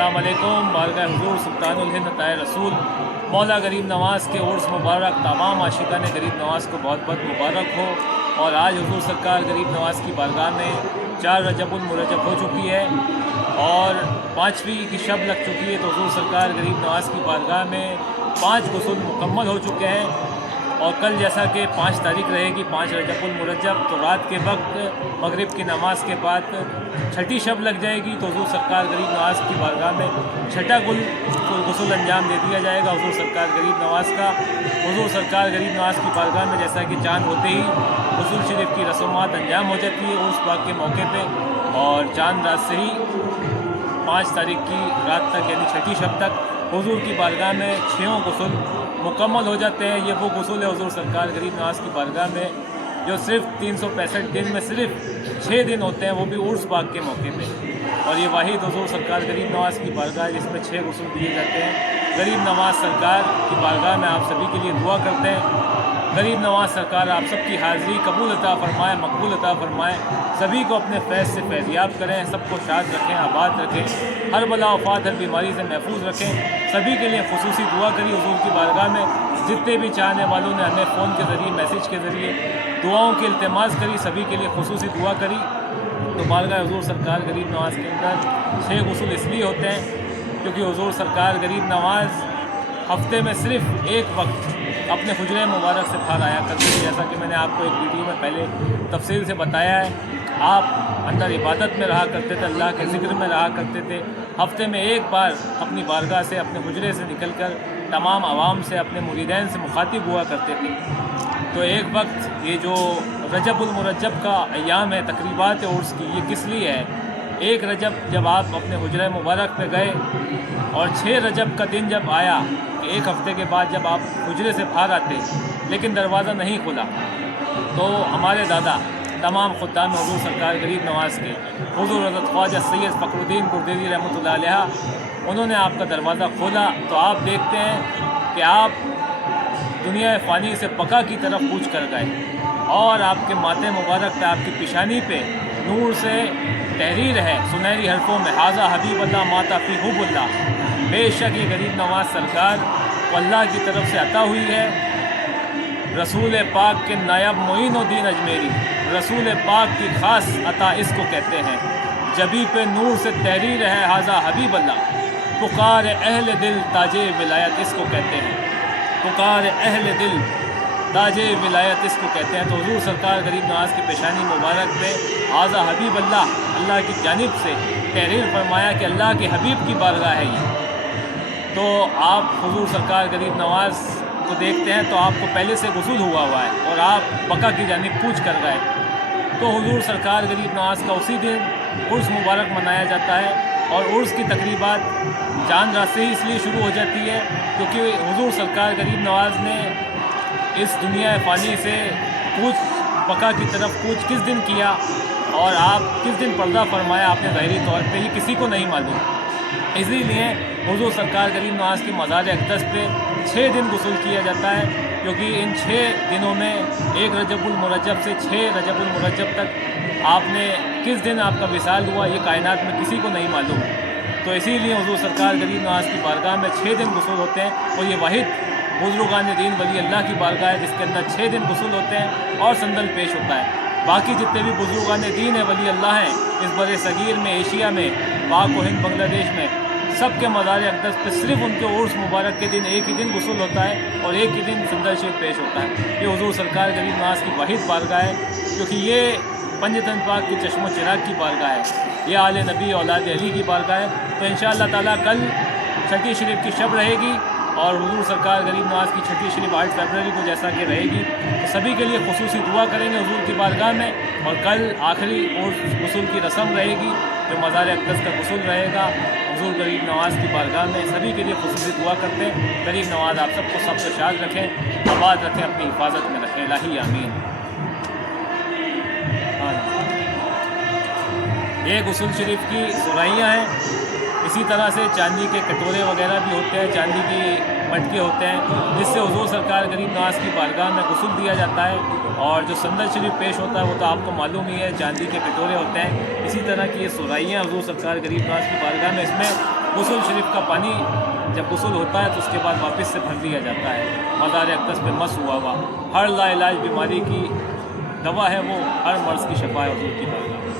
अस्सलाम वालेकुम। बारगाह हुज़ूर सुल्तानुल हिंद ताए रसूल मौला गरीब नवाज़ के उर्स मुबारक तमाम आशिकान गरीब नवाज़ को बहुत बहुत मुबारक हो। और आज हुज़ूर सरकार गरीब नवाज़ की बारगाह में 4 रजबुल मुरज्जब हो चुकी है और 5वीं की शब लग चुकी है। तो हुज़ूर सरकार गरीब नवाज़ की बारगाह में 5 गुस्ल मुकम्मल हो चुके हैं और कल जैसा कि 5 तारीख रहेगी 5 रजबुल मुरज्जब, तो रात के वक्त मगरिब की नमाज के बाद छठी शब लग जाएगी। तो हुज़ूर सरकार गरीब नवाज़ की बारगाह में छठा गुस्ल अंजाम दे दिया जाएगा हुज़ूर सरकार गरीब नवाज़ का। हुज़ूर सरकार गरीब नवाज़ की बारगाह में जैसा कि चाँद होते ही गुस्ल शरीफ की रस्मात अंजाम हो जाती है उस बाग के मौके पर, और चाँद रात से ही 5 तारीख की रात तक यानी छठी शब तक हुज़ूर की बारगाह में 6 गुस्ल मुकम्मल हो जाते हैं। ये वो गुस्ल है हुज़ूर सरकार गरीब नवाज़ की बारगाह में जो सिर्फ 365 दिन में सिर्फ 6 दिन होते हैं, वो भी उर्स बाग के मौके पे। और ये वाहिद हुज़ूर सरकार गरीब नवाज़ की बारगाह है जिसमें 6 गुस्ल दिए जाते हैं। गरीब नवाज़ सरकार की बारगाह में आप सभी के लिए दुआ करते हैं। गरीब नवाज़ सरकार आप सबकी हाज़िरी कबूल अता फरमाए, मकबूल अता फरमाए, सभी को अपने फैज़ से फैज़याब करें, सबको शाद रखें, आबाद रखें, हर बला वफ़ात हर बीमारी से महफूज रखें। सभी के लिए खुसूसी दुआ करी हुज़ूर की बारगाह में। जितने भी चाहने वालों ने हमें फ़ोन के ज़रिए मैसेज के ज़रिए दुआओं की इल्तिमास करी, सभी के लिए खुसूसी दुआ करी। तो बारगाह हुज़ूर सरकार गरीब नवाज़ के अंदर 6 गुस्ल इसलिए होते हैं क्योंकि हुज़ूर सरकार गरीब नवाज़ हफ्ते में सिर्फ़ एक वक्त अपने हुजरे मुबारक से बाहर आया करते थे। जैसा कि मैंने आपको एक वीडियो में पहले तफसील से बताया है, आप अंदर इबादत में रहा करते थे, अल्लाह के ज़िक्र में रहा करते थे। हफ्ते में एक बार अपनी बारगाह से अपने हुजरे से निकलकर तमाम आवाम से अपने मुरीदैन से मुखातिब हुआ करते थे। तो एक वक्त ये जो रजबुल मुरज्जब का अय्याम है तकरीबात उर्स की, ये किस लिए है? 1 रजब जब आप अपने हुजरे मुबारक पे गए और 6 रजब का दिन जब आया, एक हफ़्ते के बाद जब आप हुजरे से बाहर आते लेकिन दरवाज़ा नहीं खुला, तो हमारे दादा तमाम खुद्दाम हुज़ूर सरकार गरीब नवाज़ के हुज़ूर हज़रत ख्वाजा सैयद फ़खरुद्दीन कुरदेवी रहमतुल्लाह अलैह, उन्होंने आपका दरवाज़ा खोला तो आप देखते हैं कि आप दुनिया फ़ानी से बका की तरफ कूच कर गए और आपके माथे मुबारक पे, आपकी पेशानी पे नूर से तहरीर है सुनहरी हरफों में, हाज़ा हबीबल्लाह माता फ़ी हुब्बुल्लाह। बेशक ये गरीब नवाज़ सरकार को अल्लाह की तरफ से अता हुई है। रसूल पाक के नायब मोइनुद्दीन अजमेरी, रसूल पाक की ख़ास अता इसको कहते हैं। जबी पे नूर से तहरीर है हाज़ा हबीबल्लाह, पुकार अहले दिल ताजे विलायत इसको कहते हैं, पुकार अहले दिल ताजे विलायत इसको कहते हैं। तो हुज़ूर सरकार गरीब नवाज़ की पेशानी मुबारक पे हाज़ा हबीबल्लाह, अल्लाह की जानिब से तहरीर फरमाया कि अल्लाह के हबीब की बारगाह है ये। तो आप हुज़ूर सरकार गरीब नवाज़ को देखते हैं तो आपको पहले से गुस्ल हुआ है और आप बका की जानिब कूच कर गए। तो हुज़ूर सरकार गरीब नवाज़ का उसी दिन उर्स मुबारक मनाया जाता है और उर्स की तकरीबात चाँद रात से ही इसलिए शुरू हो जाती है क्योंकि हुज़ूर सरकार गरीब नवाज़ ने इस दुनिया फ़ानी से कूच बका की तरफ कूच किस दिन किया और आप किस दिन पर्दा फरमाया आपने ज़ाहिरी तौर पे, ये किसी को नहीं मालूम। इसीलिए हुज़ूर सरकार गरीब नवाज़ की मज़ार अक़दस पे 6 दिन गुस्ल किया जाता है क्योंकि इन 6 दिनों में 1 रजबुल मुरज्जब से 6 रजबुल मुरज्जब तक आपने किस दिन आपका विसाल हुआ ये कायनात में किसी को नहीं मालूम। तो इसीलिए हुज़ूर सरकार गरीब नवाज़ की बारगाह में 6 दिन गुस्ल होते हैं और ये वाहिद बुज़ुर्गान दीन वली अल्लाह की बारगाह है जिसके अंदर 6 दिन गुस्ल होते हैं और संदल पेश होता है। बाकी जितने भी बुज़ुर्गान दीन है वली अल्लाह हैं इस बड़े सगीर में, एशिया में, पाक व हिंद, बांग्लादेश में, सब के मज़ार अक़दस पे सिर्फ उनके उर्स मुबारक के दिन एक ही दिन गुस्ल होता है और एक ही दिन संदल शरीफ पेश होता है। ये हुज़ूर सरकार गरीब नवाज़ की वाहिद बारगाह है क्योंकि ये पंजतन पाक की चश्मो चिराग की बारगाह है, ये आले नबी औलाद अली की बारगाह है। तो इंशाअल्लाह ताला कल छठी शरीफ की शब रहेगी और हुज़ूर सरकार गरीब नवाज़ की छठी शरीफ 8 फरवरी को जैसा कि रहेगी। तो सभी के लिए खुसूसी दुआ करेंगे हुज़ूर की बारगाह में। और कल आखिरी गुस्ल की रस्म रहेगी जो मज़ार अक़दस का गुस्ल रहेगा हुज़ूर गरीब नवाज़ की बारगाह में। सभी के लिए खुसूसी दुआ करते हैं गरीब नवाज़ आप सबको सबको शाद रखें, आबाद रखें, अपनी हिफाजत में रखें, इलाही आमीन। ये गुस्ल शरीफ की सुराइयाँ हैं। इसी तरह से चांदी के कटोरे वगैरह भी होते हैं, चांदी की मटके होते हैं जिससे हुज़ूर सरकार गरीब नवाज़ की बारगाह में गुस्ल दिया जाता है। और जो संदल शरीफ पेश होता है वो तो आपको मालूम ही है, चांदी के कटोरे होते हैं। इसी तरह की ये सुराइयाँ हुज़ूर सरकार गरीब नवाज़ की बारगाह में, इसमें غسل شریف کا پانی جب غسل ہوتا ہے تو اس کے بعد واپس سے بھر دیا جاتا ہے. مزار اقدس پہ مس ہوا ہوا ہر لا علاج بیماری کی دوا ہے وہ، ہر مرض کی شفا ہے حضور کی بارگاہ.